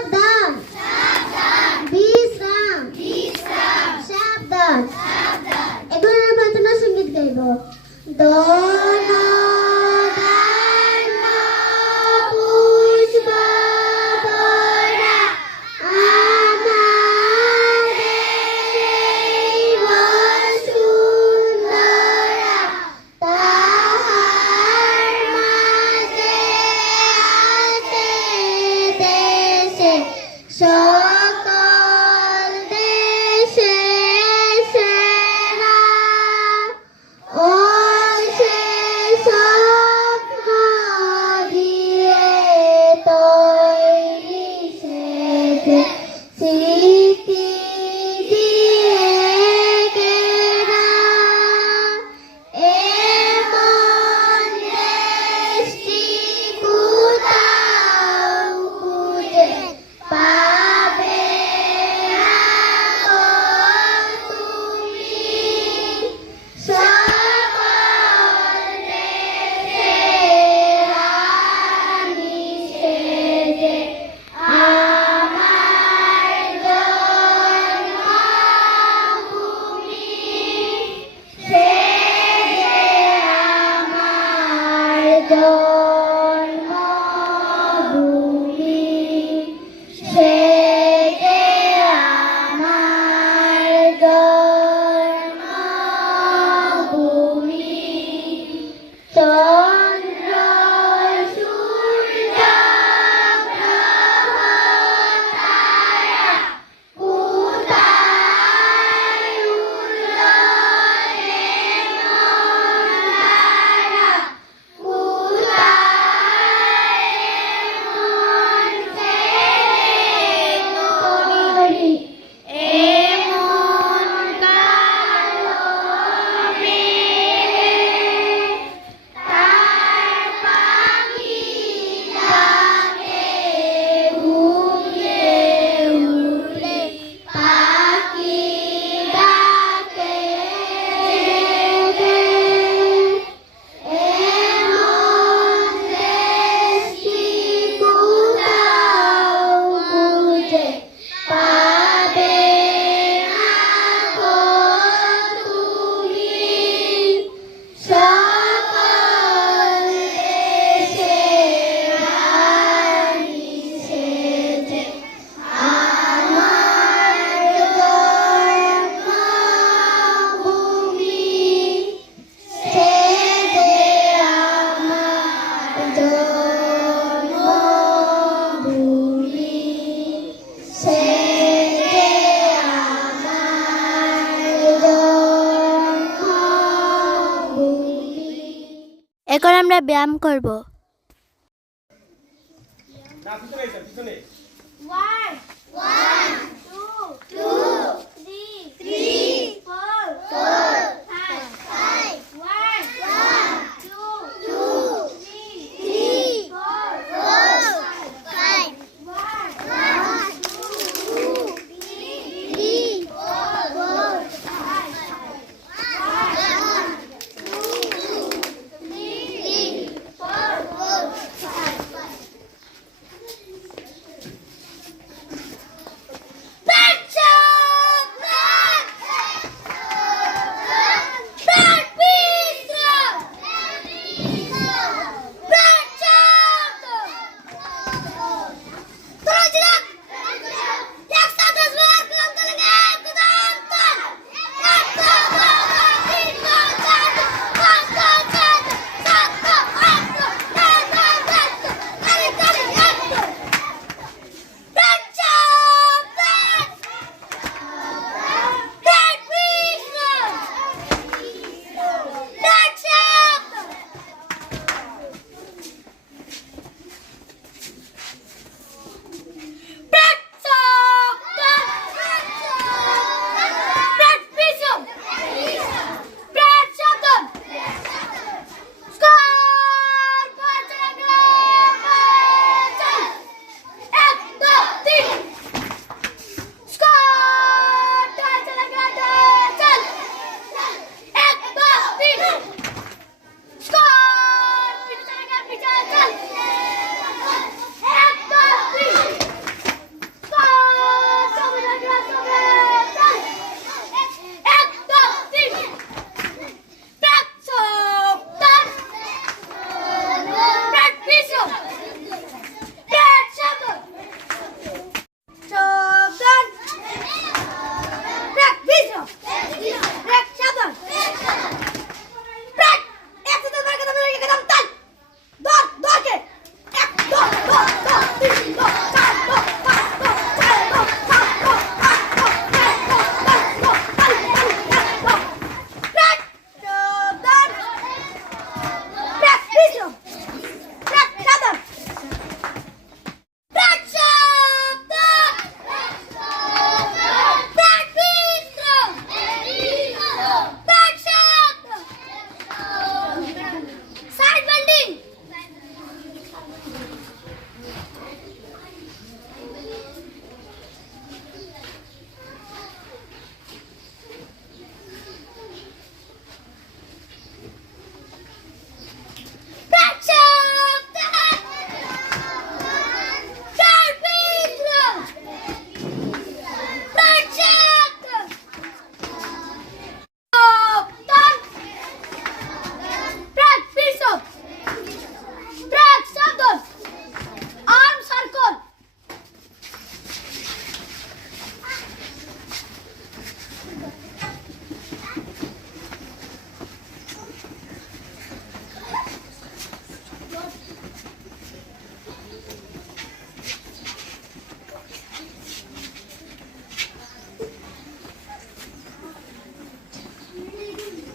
সাবধান বিশ্রাম সাবধান। এখন আমরা প্রার্থনা সঙ্গীত গাইব। সকল দেশে সেরা ও সে স্বপ্ন দিয়ে তৈরি সেজে স্মৃতি দিয়ে ঘেরা এমন দেশটি কোথাও খুঁজে পাবে না গো তুমি। সকল দেশের রানী সেজে আমার জন্মভূমি, সেজে আমার জন্মভূমি, সেজে আমার জন্মভূমি। চন্দ্র সূর্য গ্রহ তারা কোথায় উড়ল রে মন তারা, কোথায় মন ছেড়ে করি এমন কালো মেঘে তার পাখি ডাকে উড়ে উড়ে, পাখি ডাকে জেগে। এমন দেশটি কোথাও খুঁজে পাবে না গো তুমি। সকল দেশের রানী সেজে আমার জন্মভূমি, সেজে আমার জন্মভূমি, সেজে আমার জন্মভূমি। এখন আমরা ব্যায়াম করব। না পিছনে এসো, পিছনে। 1 2 3 4 5 1 2 3 4 5 1 2 3 4 5 Bread sabon. Sabun. Bread video. Bread sabun. Bread. Ek to bar kadam lagi kadam tal. Dor ke. Ek dor. Tin dor. Char dor. Paঁচ dor. Char dor. Paঁচ dor. Aট dor. Nয় dor. 10 dor. 11 dor. Bread sabun. Bread video. Bread sabun. Bread sabun. Bread video. Bread sabun. Side bending. Bread sabun. Bread video. Bread sabun. Bread video. Bread sabun. Arm circle.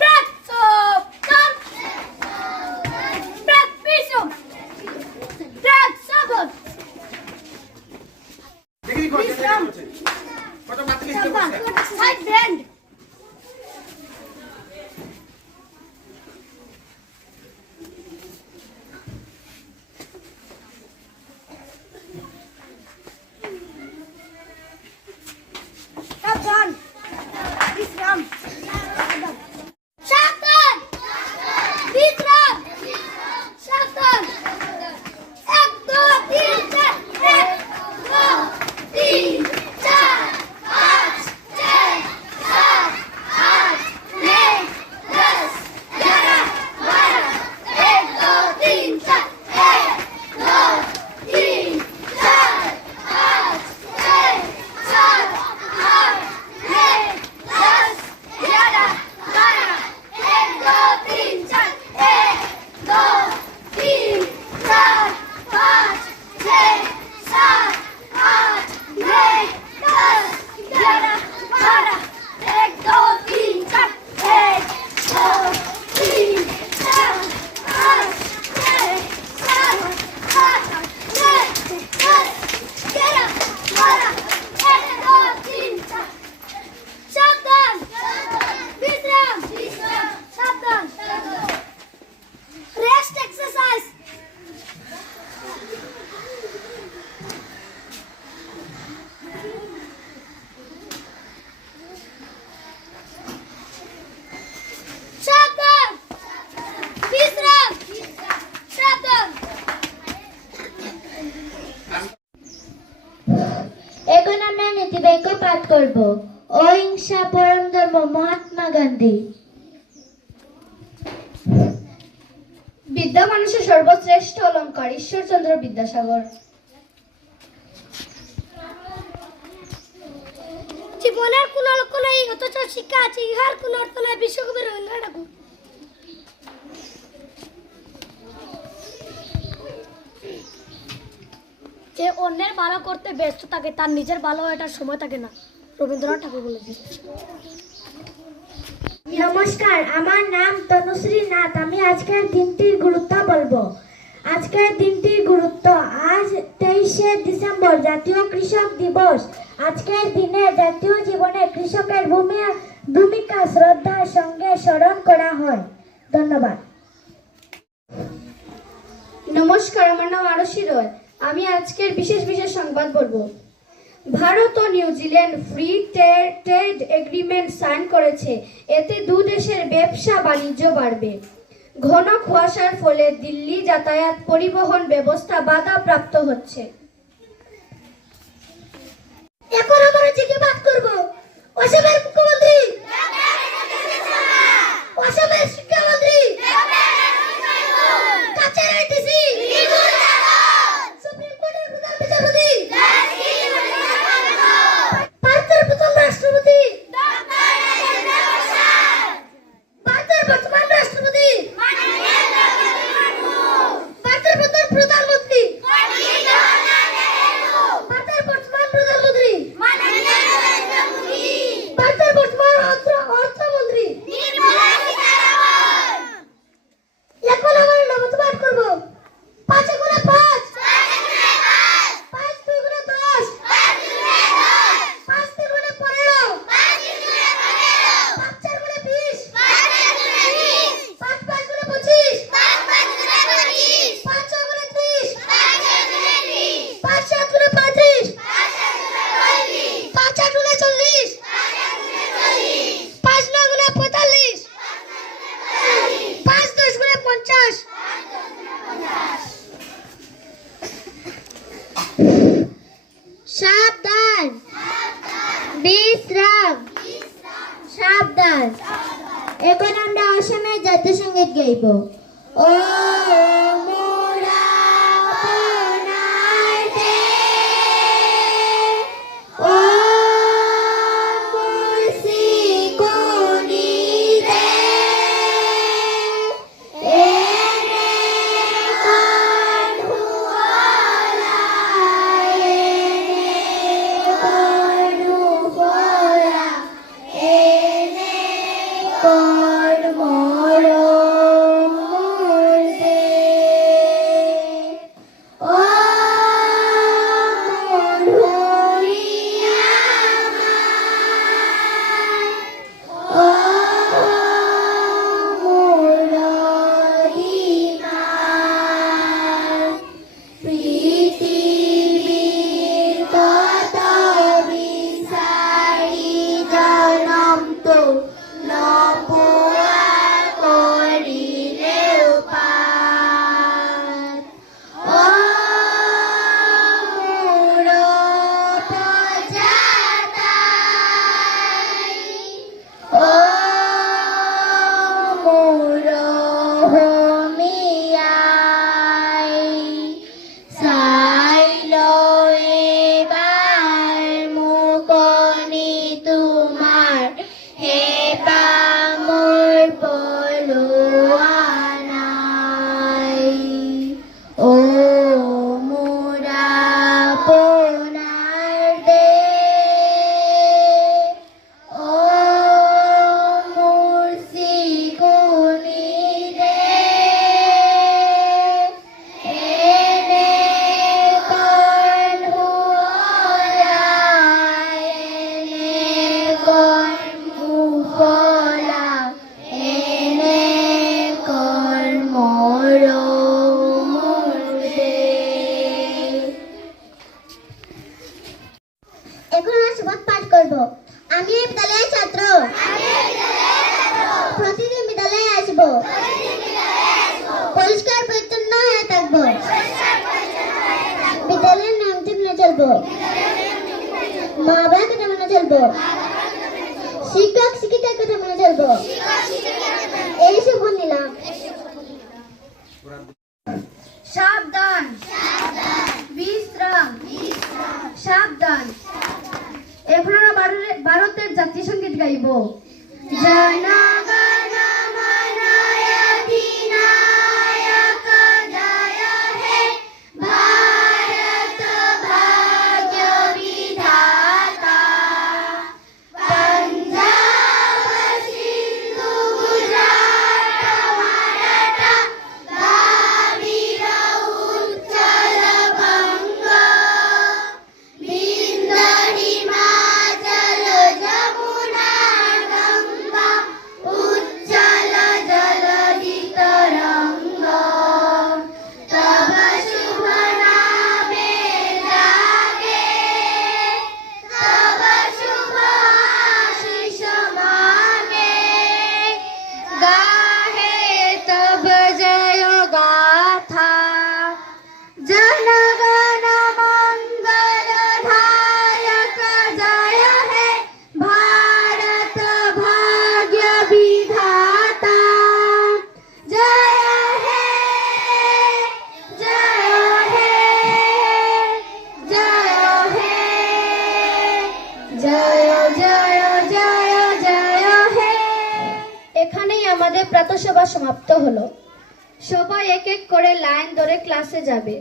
Bread sabun. Bread video. Bread sabun. দেখি কত মাত্রা লিখতে বলছে Side bend. Saban. Visram. Saban. Visram. Saban. 1 2 3 4. 1 2 3 4 5 6 7 8 9 10 11 12. 1 2 3 4. 1 2 3 4 5 6 7 8 9 10 11 12. 1 2 3 4. 1 2 3 4 5 6 7 8 9 10 11 12. 1 2 3 4. 1 2 3 4 5 6 7 8 9 10 11 12. 1 2 3 4. Saban. Visram. Saban. Rest exercise. Saban. Visram. Saban. এখন আমরা নীতিবাক্য পাঠ করব। অহিংসা পরম ধর্ম, মহাত্মা গান্ধী। বিদ্যা মানুষের সর্বশ্রেষ্ঠ অলঙ্কার, ঈশ্বরচন্দ্র বিদ্যাসাগর। জীবনের কোন লক্ষ্য নাই, অথচ শিক্ষা আছে ইহার কোন অর্থ নাই, বিশ্বকবি রবীন্দ্রনাথ ঠাকুর। যে অন্যের ভালো করতে ব্যস্ত থাকে তার নিজের ভালো হওয়ার সময় থাকে না, রবীন্দ্রনাথ ঠাকুর বলেছেন। নমস্কার, আমার নাম তনুশ্রী নাথ। আমি আজকের দিনটির গুরুত্ব বলবো। আজকের দিনটির গুরুত্ব, আজ 23শে ডিসেম্বর জাতীয় কৃষক দিবস। আজকের দিনে জাতীয় জীবনে কৃষকের ভূমিকা শ্রদ্ধার সঙ্গে স্মরণ করা হয়। ধন্যবাদ। নমস্কার, আমার নাম আরশি রয়। আমি আজকের বিশেষ সংবাদ বলবো। ভারত ও New Zealand free trade agreement sign করেছে। এতে দুই দেশের ব্যবসা বাণিজ্য বাড়বে। ঘন কুয়াশার ফলে দিল্লি যাতায়াত পরিবহন ব্যবস্থা বাধাপ্রাপ্ত হচ্ছে। এখন আমরা জিজ্ঞাসা করব, অসমের মুখ্যমন্ত্রী, অসমের শিক্ষামন্ত্রী, কাছে রাইতেছি গাইব। ও মোরা আপনার দেশ, ও মুর্শিকুনি দেশ, এনে কর্ণফুলা, এনে কর্ণফুলা, এনে কর্মরম মোর দেশ। ও মধুরিয়া ও মুরলিমা, পৃথিবীর কত বিচারি জনম তো নপুয়া করিলেও পার। ও মোর প্রজাতাই, ও মোর হোমিয়াই, চাইল এবার মুকনি তোমার, হে পামর পলোয়া নাই। ও মোরা আপনার দেশ, ও মুর্শিকুনি দেশ, এনে কর্ণফুলা, এনে কর্ণফুলা, এনে কর্মরম মোর দেশ। এখন আমরা শপথ পাঠ করব। আমি এই বিদ্যালয়ের ছাত্র, প্রতিদিন বিদ্যালয়ে আসব, পরিষ্কার পরিচ্ছন্ন হয়ে থাকব, বিদ্যালয়ের নিয়মটি মেনে চলব, মা বাবার কথা মেনে চলব, শিক্ষক শিক্ষিকার কথা মেনে চলব। এই শপথ নিলাম। সাবধান, বিশ্রাম, সাবধান। এখন আমরা ভারতের জাতীয় সঙ্গীত গাইব। জনগণ মন অধিনায়ক জয় হে, ভারত ভাগ্য বিধাতা, পঞ্জাব সিন্ধু গুজরাট মারাঠা, দ্রাবিড় উচ্চল বঙ্গ, বিন্ধ্য হিমাচল যমুনা গঙ্গা, উচ্চল জলধি তরঙ্গ, তব শুভ নামে জাগে, তব শুভ আশিস মাগে, গাহে তব জয় গাথা, জনগণ মঙ্গল ধায়ক জয় হে, ভারত ভাগ্য বিধাতা জয় হে, জয় হে, জয় হে, জয় জয় জয় জয় হে। এখানেই আমাদের প্রাতঃসভা সমাপ্ত হলো। সবাই এক এক করে লাইন ধরে ক্লাসে যাবে।